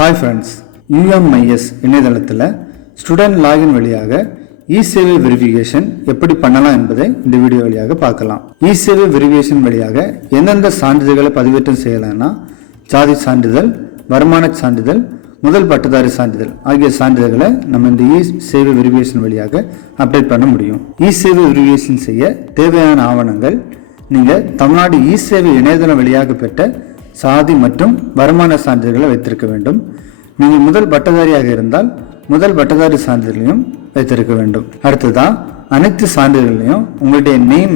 Hi friends, UMIS இணையதளத்தில் student login வழியாக இ-சேவை verification எப்படி பண்ணலாம் என்பதை இந்த வீடியோ வழியாக பார்க்கலாம். இ-சேவை வெரிஃபிகேஷன் வழியாக எந்தெந்த சான்றிதழ்களை பதிவேற்றம் செய்யலாம்னா ஜாதி சான்றிதழ், வருமான சான்றிதழ், முதல் பட்டதாரி சான்றிதழ் ஆகிய சான்றிதழ்களை நம்ம இந்த இ-சேவை வெரிஃபிகேஷன் வழியாக அப்டேட் பண்ண முடியும். இ-சேவை வெரிஃபிகேஷன் செய்ய தேவையான ஆவணங்கள் நீங்கள் தமிழ்நாடு இ-சேவை இணையதளம் வழியாக பெற்ற சாதி மற்றும் வருமான சான்றிதழ்களை வைத்திருக்க வேண்டும். நீங்கள் முதல் பட்டதாரியாக இருந்தால் முதல் பட்டதாரி சான்றிதழையும் வைத்திருக்க வேண்டும். அடுத்ததான் அனைத்து சான்றிதழ்லையும் உங்களுடைய நேம்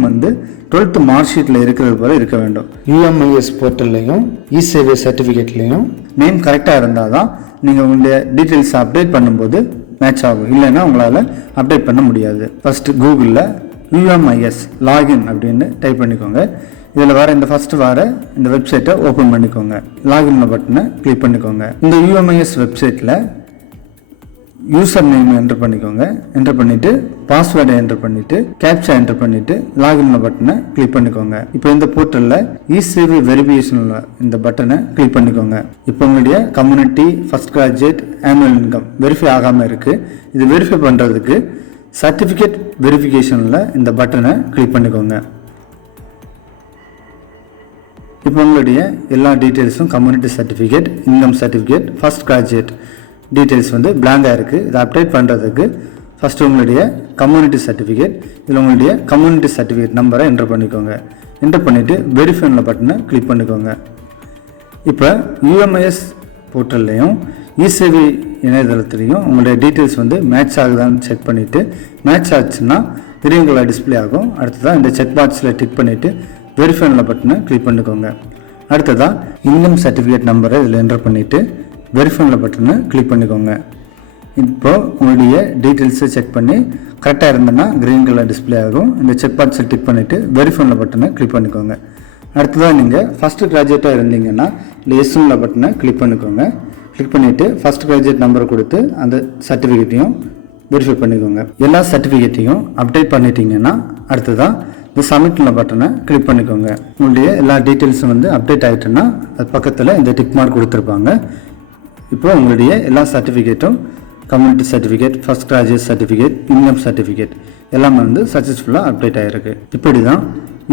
12th மார்க் ஷீட்டில் இருக்கிறது போல இருக்க வேண்டும். UMIS போர்ட்டல்லையும் இ-சேவை சர்டிஃபிகேட்லையும் நேம் கரெக்டாக இருந்தால் தான் நீங்கள் உங்களுடைய டீட்டெயில்ஸ் அப்டேட் பண்ணும்போது மேட்ச் ஆகும். இல்லைன்னா உங்களால் அப்டேட் பண்ண முடியாது. ஃபஸ்ட்டு கூகுளில் UMIS லாகின் அப்படின்னு டைப் பண்ணிக்கோங்க. இதில் வர இந்த ஃபஸ்ட்டு வர இந்த வெப்சைட்டை ஓப்பன் பண்ணிக்கோங்க. லாகின் பட்டனை கிளிக் பண்ணிக்கோங்க. இந்த UMIS வெப்சைட்டில் யூசர் நேம் என்டர் பண்ணிக்கோங்க. என்டர் பண்ணிவிட்டு பாஸ்வேர்டை என்டர் பண்ணிவிட்டு கேப்சா என்டர் பண்ணிவிட்டு லாகின் பட்டனை கிளிக் பண்ணிக்கோங்க. இப்போ இந்த போர்ட்டலில் இ-சேவை வெரிஃபிகேஷனில் இந்த பட்டனை கிளிக் பண்ணிக்கோங்க. இப்போ உங்களுடைய community, first graduate, annual income verify ஆகாமல் இருக்குது. இது வெரிஃபை பண்ணுறதுக்கு சர்டிஃபிகேட் வெரிஃபிகேஷனில் இந்த பட்டனை கிளிக் பண்ணிக்கோங்க. இப்போ உங்களுடைய எல்லா டீட்டெயில்ஸும் community certificate, income certificate, first graduate details பிளாங்காக இருக்குது. இதை அப்டேட் பண்ணுறதுக்கு ஃபஸ்ட்டு உங்களுடைய கம்யூனிட்டி சர்டிஃபிகேட், இதில் உங்களுடைய கம்யூனிட்டி சர்டிஃபிகேட் நம்பரை என்டர் பண்ணிக்கோங்க. என்டர் பண்ணிவிட்டு வெரிஃபைல பட்டனை கிளிக் பண்ணிக்கோங்க. இப்போ UMIS போர்ட்டல்லையும் இ-சேவை இணையதளத்துலையும் உங்களுடைய டீட்டெயில்ஸ் மேட்ச் ஆகுதான்னு செக் பண்ணிவிட்டு மேட்ச் ஆச்சுன்னா கிரீன் கலர் டிஸ்பிளே ஆகும். அடுத்ததான் இந்த செக் பாக்ஸில் டிக் பண்ணிவிட்டு வெரிஃபைல பட்டனை கிளிக் பண்ணிக்கோங்க. அடுத்ததான் இன்கம் சர்டிஃபிகேட் நம்பரை இதில் என்டர் பண்ணிவிட்டு வெரிஃபைல பட்டனை கிளிக் பண்ணிக்கோங்க. இப்போது உங்களுடைய டீட்டெயில்ஸை செக் பண்ணி கரெக்டாக இருந்ததுன்னா கிரீன் கலர் டிஸ்பிளே ஆகும். இந்த செக் பாக்ஸில் டிக் பண்ணிவிட்டு வெரிஃபைல பட்டனை கிளிக் பண்ணிக்கோங்க. அடுத்ததான் நீங்கள் ஃபஸ்ட்டு கிராஜுவேட்டாக இருந்தீங்கன்னா இல்லை எஸ்ல பட்டனை கிளிக் பண்ணிக்கோங்க. கிளிக் பண்ணிவிட்டு ஃபஸ்ட் கிராஜுவேட் நம்பரை கொடுத்து அந்த சர்டிஃபிகேட்டையும் வெரிஃபை பண்ணிக்கோங்க. எல்லா சர்டிஃபிகேட்டையும் அப்டேட் பண்ணிட்டீங்கன்னா அடுத்ததான் இந்த சப்மிட்ல பட்டனை கிளிக் பண்ணிக்கோங்க. உங்களுடைய எல்லா டீட்டெயில்ஸும் அப்டேட் ஆகிட்டுன்னா அது பக்கத்தில் இந்த டிக் மார்க் கொடுத்துருப்பாங்க. இப்போ உங்களுடைய எல்லா சர்டிஃபிகேட்டும் community certificate, first graduate certificate, income certificate எல்லாமே சக்ஸஸ்ஃபுல்லாக அப்டேட் ஆகிருக்கு. இப்படி தான்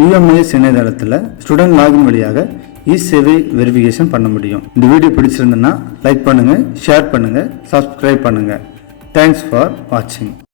UMIS இணையதளத்தில் ஸ்டூடெண்ட் லாகின் வழியாக இ-சேவை வெரிஃபிகேஷன் பண்ண முடியும். இந்த வீடியோ பிடிச்சிருந்ததுன்னா லைக் பண்ணுங்கள், ஷேர் பண்ணுங்கள், சப்ஸ்கிரைப் பண்ணுங்கள். தேங்க்ஸ் ஃபார் வாட்சிங்.